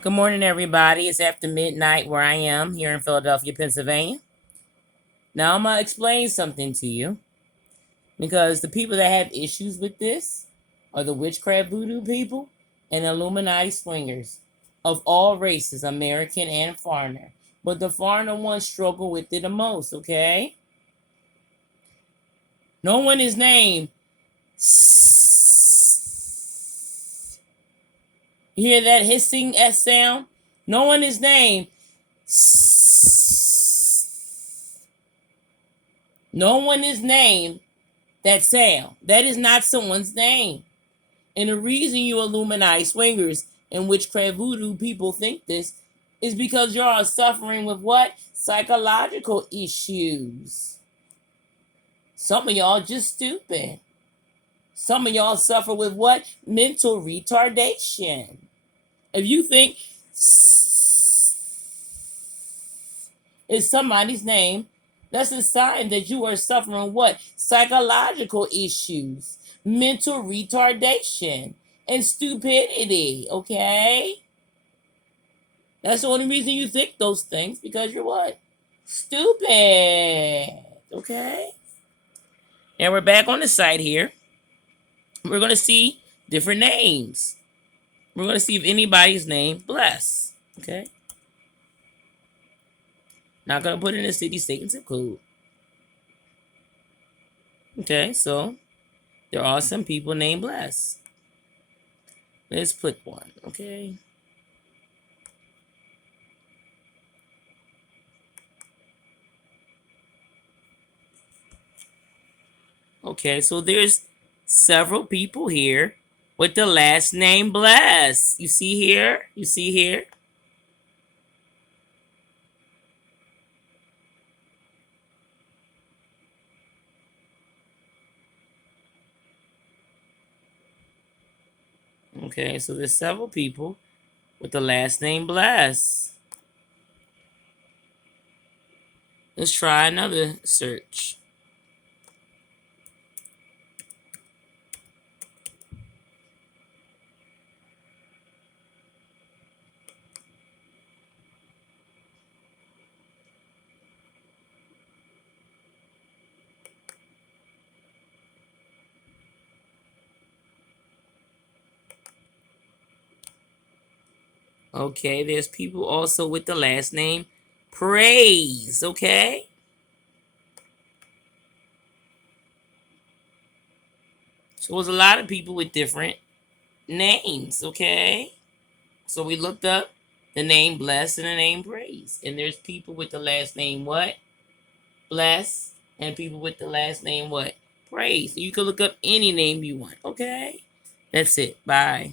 Good morning, everybody. It's after midnight where I am here in Philadelphia, Pennsylvania. Now, I'm going to explain something to you because the people that have issues with this are the witchcraft voodoo people and Illuminati swingers of all races, American and foreigner. But the foreigner ones struggle with it the most, okay? No one is named. You hear that hissing S sound? No one is named. No one is named that sound. That is not someone's name. And the reason you Illuminati swingers and witchcraft voodoo people think this is because you are suffering with what? Psychological issues. Some of y'all just stupid. Some of y'all suffer with what? Mental retardation. If you think is somebody's name, that's a sign that you are suffering what? Psychological issues, mental retardation, and stupidity, okay? That's the only reason you think those things, because you're what? Stupid, okay? And we're back on the site here. We're going to see different names. We're going to see if anybody's name bless, okay? Not going to put in the city, state, and zip code. Okay, so there are some people named Bless. Let's put one, okay? Okay, so there's several people here with the last name Bless. You see here? You see here? Okay, so there's several people with the last name Bless. Let's try another search. Okay, there's people also with the last name Praise, okay? So there's a lot of people with different names, okay? So we looked up the name Bless and the name Praise. And there's people with the last name what? Bless. And people with the last name what? Praise. You can look up any name you want, okay? That's it. Bye.